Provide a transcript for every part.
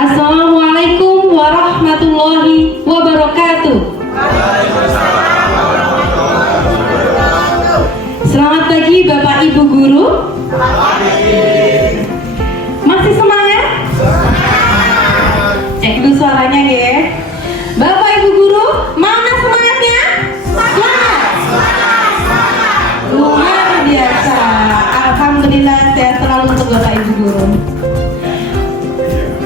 Assalamualaikum warahmatullahi wabarakatuh. Selamat pagi Bapak Ibu Guru. Masih semangat? Cek dulu suaranya ya. Bapak Ibu Guru, mana semangatnya? Luar biasa. Alhamdulillah sehat selalu untuk Bapak Ibu Guru.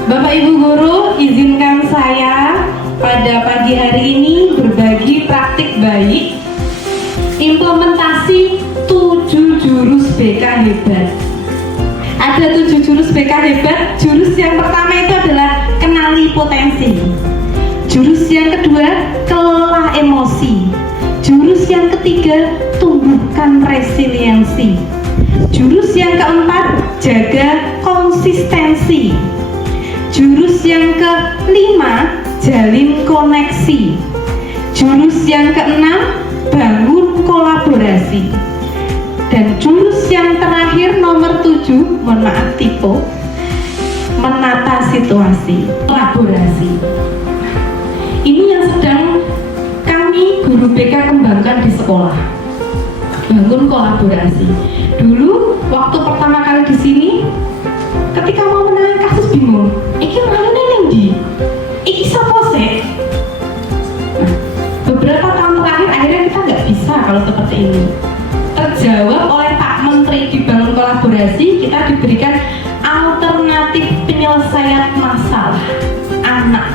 Bapak Ibu Guru, izinkan saya pada pagi hari ini berbagi praktik baik implementasi 7 jurus BK hebat. Ada 7 jurus BK hebat. Jurus yang pertama itu adalah kenali potensi. Jurus yang kedua, kelola emosi. Jurus yang ketiga, tumbuhkan resiliensi. Jurus yang keempat, jaga konsistensi. Jurus yang kelima, jalin koneksi. Jurus yang keenam, bangun kolaborasi. Dan jurus yang terakhir nomor 7, mohon maaf tipe, menata situasi, kolaborasi. Ini yang sedang kami guru BK kembangkan di sekolah. Bangun kolaborasi. Dulu waktu pertama kali di sini, ketika mau menangani kasus bingung, iki mana ndi? Iki sapa sih? Nah, beberapa tahun terakhir akhirnya kita nggak bisa kalau seperti ini. Terjawab oleh Pak Menteri di Bangun Kolaborasi, kita diberikan alternatif penyelesaian masalah anak.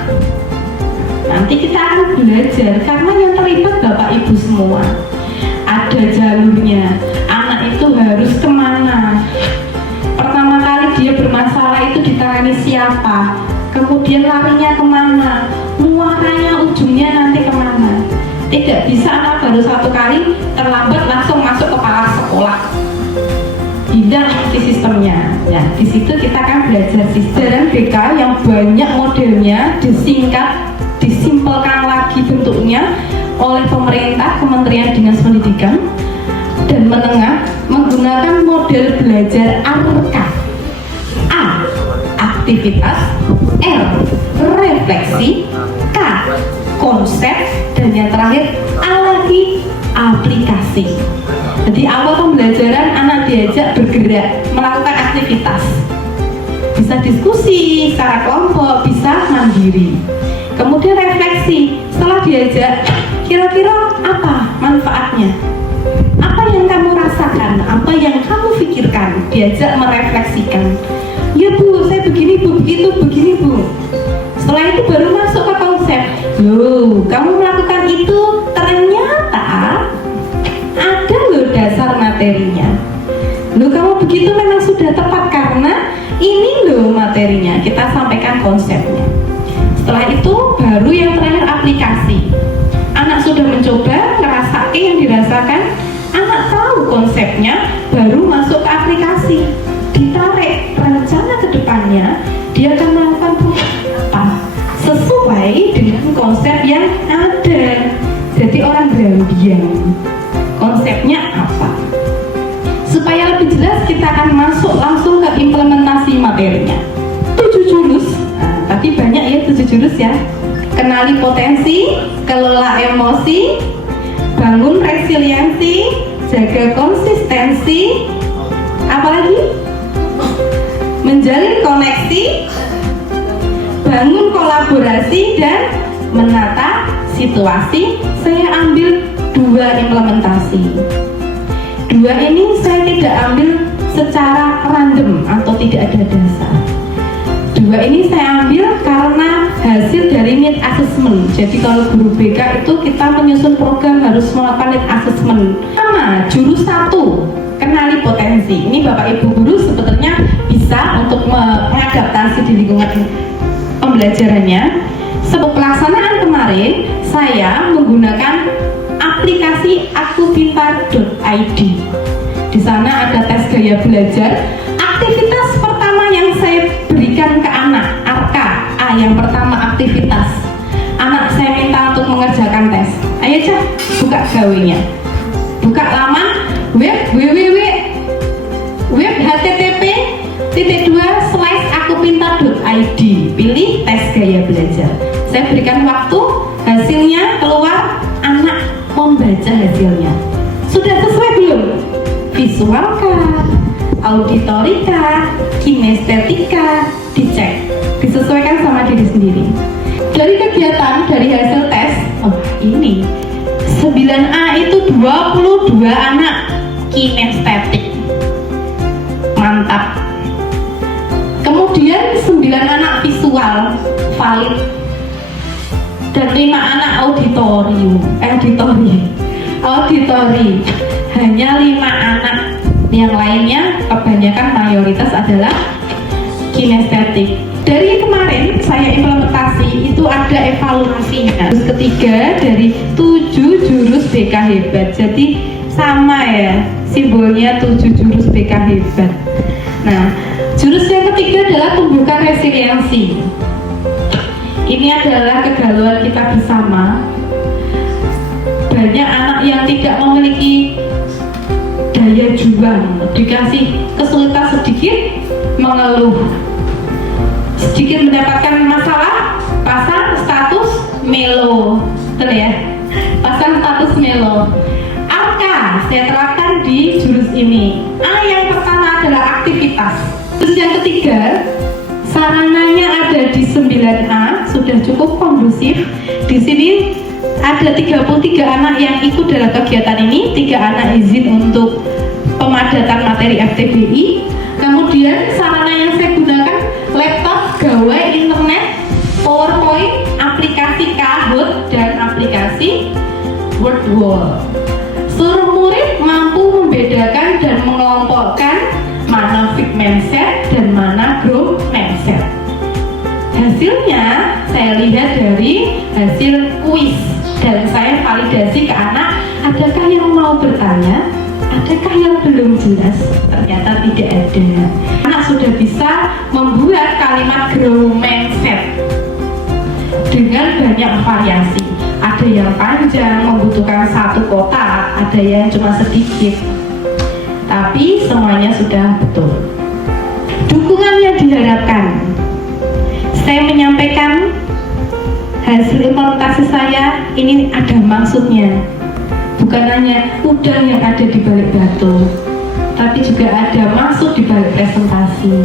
Nanti kita akan belajar karena yang terlibat Bapak Ibu semua. Ada jalurnya, anak itu harus kemana? Pertama kali dia bermasalah itu ditangani siapa? Kemudian larinya kemana? Muaranya ujungnya nanti kemana? Tidak bisa anak baru satu kali terlambat langsung masuk kepala sekolah. Tidak seperti sistemnya. Ya, di situ kita akan belajar sistem BK yang banyak modelnya, disingkat, disimpelkan lagi bentuknya oleh pemerintah, Kementerian Dinas Pendidikan dan menengah menggunakan model belajar ARKA. A, aktivitas, R, refleksi, K, konsep, dan yang terakhir A lagi, aplikasi. Jadi awal pembelajaran anak diajak bergerak, melakukan aktivitas. Bisa diskusi secara kelompok, bisa mandiri. Kemudian refleksi, setelah diajak, kira-kira apa manfaatnya? Apa yang kamu rasakan? Apa yang kamu pikirkan? Diajak merefleksikan. Ya Bu, saya begini Bu, begitu, begini Bu. Setelah itu baru masuk ke konsep. Loh, kamu melakukan itu ternyata ada loh dasar materinya. Loh, kamu begitu memang sudah tepat karena ini loh materinya. Kita sampaikan konsepnya. Setelah itu baru yang terakhir aplikasi. Anak sudah mencoba, ngerasain yang dirasakan, anak tahu konsepnya, baru masuk ke aplikasi. Ditarik rencana ke depannya, dia akan melakukan apa? Sesuai dengan konsep yang ada. Jadi orang berdiam. Konsepnya apa? Supaya lebih jelas kita akan masuk langsung ke implementasi materinya. 7 jurus. Tadi banyak ya 7 jurus ya. Kenali potensi, kelola emosi, bangun resiliensi, jaga konsistensi, apalagi? Menjalin koneksi, bangun kolaborasi, dan menata situasi. Saya ambil 2 implementasi. 2 ini saya tidak ambil secara random atau tidak ada dasar. 2 ini saya ambil karena hasil dari need assessment. Jadi kalau guru BK itu kita menyusun program harus melakukan need assessment. Pertama, jurus 1, kenali potensi. Ini Bapak Ibu guru sebetulnya bisa untuk mengadaptasi di lingkungan pembelajarannya. Sebelum pelaksanaan kemarin, saya menggunakan aplikasi akupintar.id. Di sana ada tes gaya belajar. Aktivitas pertama yang saya berikan ke anak, ARKA. A, yang pertama aktivitas. Anak saya minta untuk mengerjakan tes. Ayo Cak, buka gawenya. Buka laman web http://akupintar.id pilih tes gaya belajar. Saya berikan waktu, hasilnya keluar, anak membaca hasilnya. Sudah sesuai belum? Visualkah, auditorikah, kinestetika, dicek, disesuaikan sama diri sendiri. Dari kegiatan, dari hasil tes, oh ini 9A itu 22 anak kinestetik, mantap. Kemudian 9 anak visual, valid, dan 5 anak auditori. Hanya 5 anak yang lainnya, kebanyakan mayoritas adalah kinestetik. Dari kemarin saya implementasi itu ada evaluasinya. Terus ketiga dari 7 jurus BK hebat. Jadi sama ya simbolnya 7 jurus BK hebat. Nah, jurus yang ketiga adalah tumbuhkan resiliensi. Ini adalah kegalauan kita bersama. Banyak anak yang tidak memiliki daya juang, dikasih kesulitan sedikit mengeluh, sedikit mendapatkan masalah, pasang status melo, betul ya? Pasang status melo. Angka saya terapkan di jurus ini. A yang pertama adalah aktivitas. Terus yang ketiga, sarananya ada di 9A, sudah cukup kondusif. Di sini ada 33 anak yang ikut dalam kegiatan ini, 3 anak izin untuk pemadatan materi FTBI. Kemudian sarana yang saya gunakan laptop, gawai, internet, PowerPoint, aplikasi Kahoot, dan aplikasi Wordwall. Seluruh murid mampu membedakan dan mengelompokkan mana fixed mindset dan mana growth mindset. Hasilnya saya lihat dari hasil kuis dan saya validasi ke anak, adakah yang mau bertanya, adakah yang belum jelas? Ternyata tidak ada. Anak sudah bisa membuat kalimat growth mindset dengan banyak variasi. Ada yang panjang membutuhkan 1 kotak, ada yang cuma sedikit, tapi semuanya sudah betul. Dukungan yang diharapkan, saya menyampaikan hasil implementasi saya ini ada maksudnya, bukan hanya udang yang ada di balik batu, tapi juga ada maksud di balik presentasi.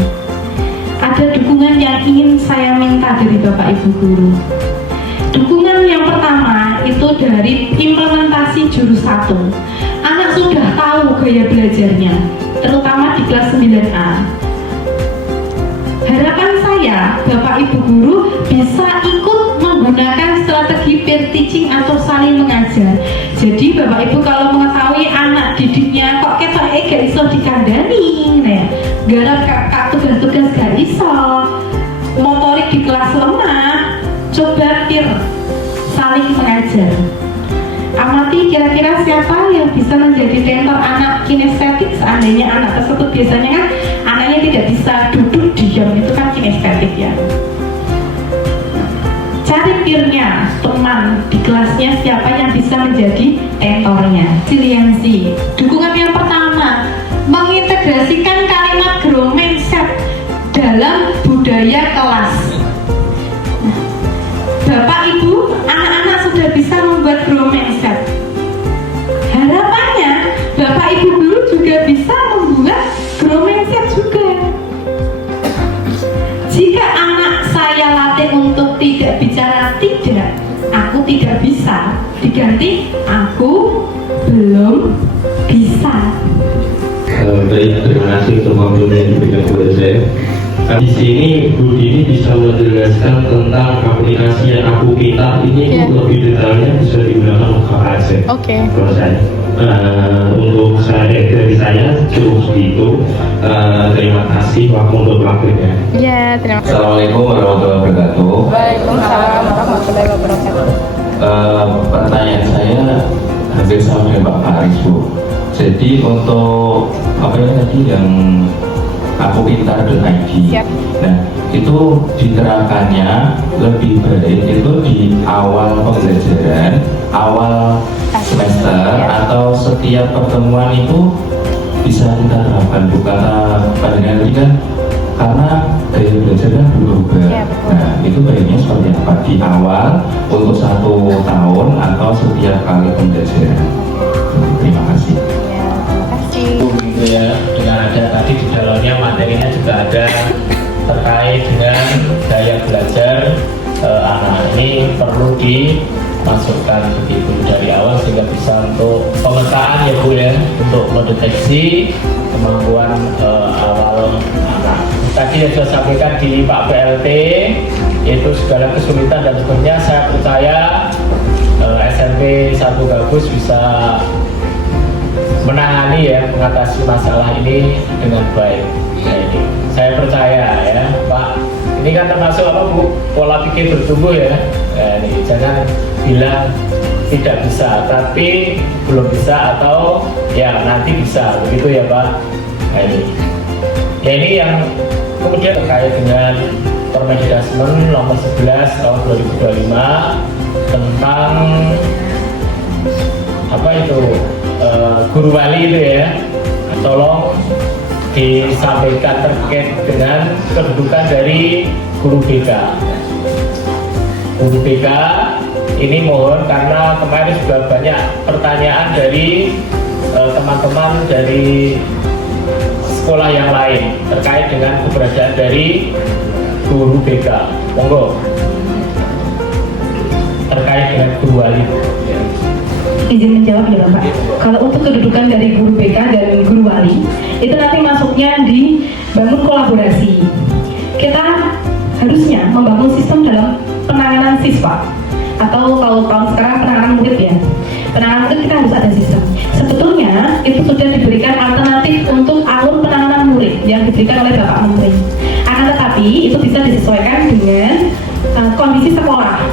Ada dukungan yang ingin saya minta dari Bapak Ibu Guru. Dukungan yang pertama itu dari implementasi jurus 1. Anak sudah tahu gaya belajarnya, terutama di kelas 9A. Harapan saya, Bapak Ibu Guru bisa ikut menggunakan strategi peer teaching atau saling mengajar. Jadi Bapak Ibu kalau mengetahui anak didiknya kok ketok gak iso dikandani, garap kak tugas-tugas gak iso, motorik di kelas lemah, coba peer saling mengajar. Amati kira-kira siapa yang bisa menjadi mentor anak kinestetik. Seandainya anak tersebut biasanya kan anaknya tidak bisa duduk diam, itu kan kinestetik ya. Cari peernya, teman di kelasnya siapa yang bisa menjadi mentornya. Resiliensi. Dukungan yang pertama, mengintegrasikan kalimat growth mindset dalam budaya kelas. Bapak Ibu, anak-anak sudah bisa membuat growth mindset. Harapannya Bapak Ibu Guru juga bisa membuat growth mindset juga. Jika anak saya latih untuk tidak bicara tidak, aku tidak bisa, diganti aku belum bisa. Baik, terima kasih untuk waktunya yang diberikan kepada saya. Di sini Bu Dini bisa menjelaskan tentang aplikasi yang aku kita ini lebih detailnya bisa digunakan untuk apa aja. Oke. Kalau saya, untuk dari saya cukup segitu. Terima kasih untuk waktunya. Ya, terima kasih. Assalamualaikum warahmatullahi wabarakatuh. Waalaikumsalam warahmatullahi wabarakatuh. Pertanyaan saya hampir sama dengan Pak Faris, Bu. Jadi untuk apa ya tadi yang aku pintar.id, nah itu diterapkannya lebih baik itu di awal pembelajaran, awal semester, atau setiap pertemuan itu bisa kita terapkan. Bu, kata pandangan tadi kan karena gaya belajarnya berubah. Nah, itu baiknya seperti apa di awal untuk 1 tahun atau setiap kali pembelajaran. Terima kasih. Gitu ya, dengan ada tadi di dalamnya materinya juga ada terkait dengan gaya belajar anak ini perlu dimasukkan begitu dari awal sehingga bisa untuk pemetaan ya Bu ya, untuk mendeteksi kemampuan awal anak. Tadi yang sudah sampaikan di Pak PLT yaitu segala kesulitan dan sebagainya, saya percaya SMP 1 Gabus bisa menangani ya, mengatasi masalah ini dengan baik. Nah, ini saya percaya ya Pak, ini kan termasuk apa Bu, pola pikir bertumbuh ya. Nah, ini jangan bilang tidak bisa tapi belum bisa atau ya nanti bisa, begitu ya Pak. Nah, ini yang kemudian terkait dengan Permendikbud nomor 11 tahun 2025 tentang apa itu guru wali itu ya, tolong disampaikan terkait dengan kedudukan dari guru BK. Guru BK ini mohon, karena kemarin juga banyak pertanyaan dari teman-teman dari sekolah yang lain terkait dengan keberadaan dari guru BK. Monggo terkait dengan guru wali. Izin menjawab ya Bapak. Kalau untuk kedudukan dari guru BK dan guru wali itu nanti masuknya di bangun kolaborasi. Kita harusnya membangun sistem dalam penanganan siswa, atau kalau tahun sekarang penanganan murid ya. Penanganan murid kita harus ada sistem. Sebetulnya itu sudah diberikan alternatif untuk alur penanganan murid yang diberikan oleh Bapak Menteri. Akan tetapi itu bisa disesuaikan dengan kondisi sekolah.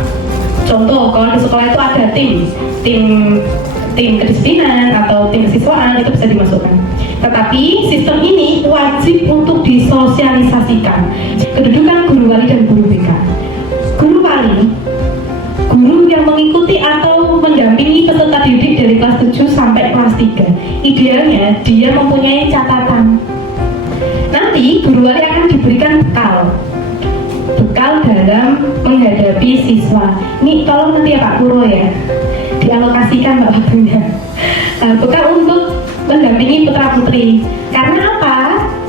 Contoh, kalau di sekolah itu ada tim kedisiplinan atau tim kesiswaan, itu bisa dimasukkan. Tetapi sistem ini wajib untuk disosialisasikan. Kedudukan guru wali dan guru BK. Guru wali, guru yang mengikuti atau mendampingi peserta didik dari kelas 7 sampai kelas 3. Idealnya dia mempunyai catatan. Nanti guru wali akan diberikan bekal dalam menghadapi siswa. Ini tolong nanti ya Pak Puro ya, dialokasikan Pak waktunya. Bekal untuk mendampingi putra putri. Karena apa?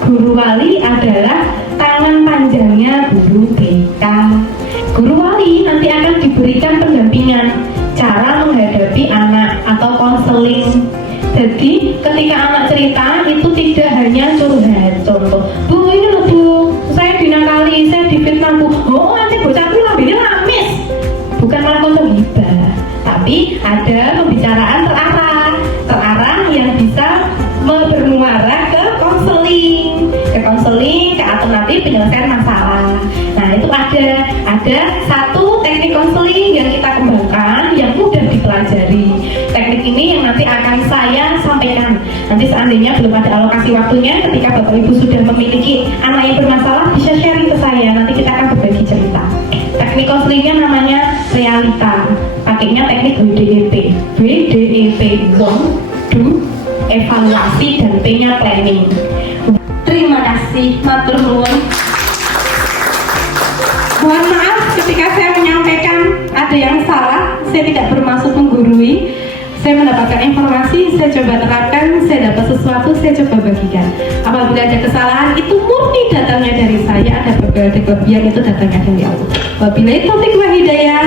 Guru wali adalah tangan panjangnya guru BK. Guru wali nanti akan diberikan pendampingan cara menghadapi anak atau konseling. Jadi ketika anak cerita itu tidak hanya curhat. Contoh, Bu ini loh Bu, saya dinakali, saya difitnah Bu. Oh nanti bocah itu lambenya lamis. Bukan malah konten hibah, tapi ada pembicaraan terarah yang bisa bermuara ke konseling, ke alternatif penyelesaian masalah. Nah itu ada satu teknik konseling yang kita kembangkan yang mudah dipelajari. Teknik ini yang nanti akan saya sampaikan. Nanti seandainya belum ada alokasi waktunya, ketika Bapak Ibu sudah memiliki anak yang bermasalah, bisa sharing ke saya. Nanti kita akan berbagi cerita. Teknik konselingnya namanya realita. Pakainya teknik WDEP. WDEP, want, do, evaluasi, dan P-nya planning. Terima kasih, matur nuwun. Mohon maaf ketika saya menyampaikan ada yang salah, saya tidak bermaksud menggurui. Saya mendapatkan informasi, saya coba terapkan, saya dapat sesuatu, saya coba bagikan. Apabila ada kesalahan, itu murni datangnya dari saya, ada berbagai kelebihan itu datangnya dari Allah. Wabillahi taufiq wal hidayah.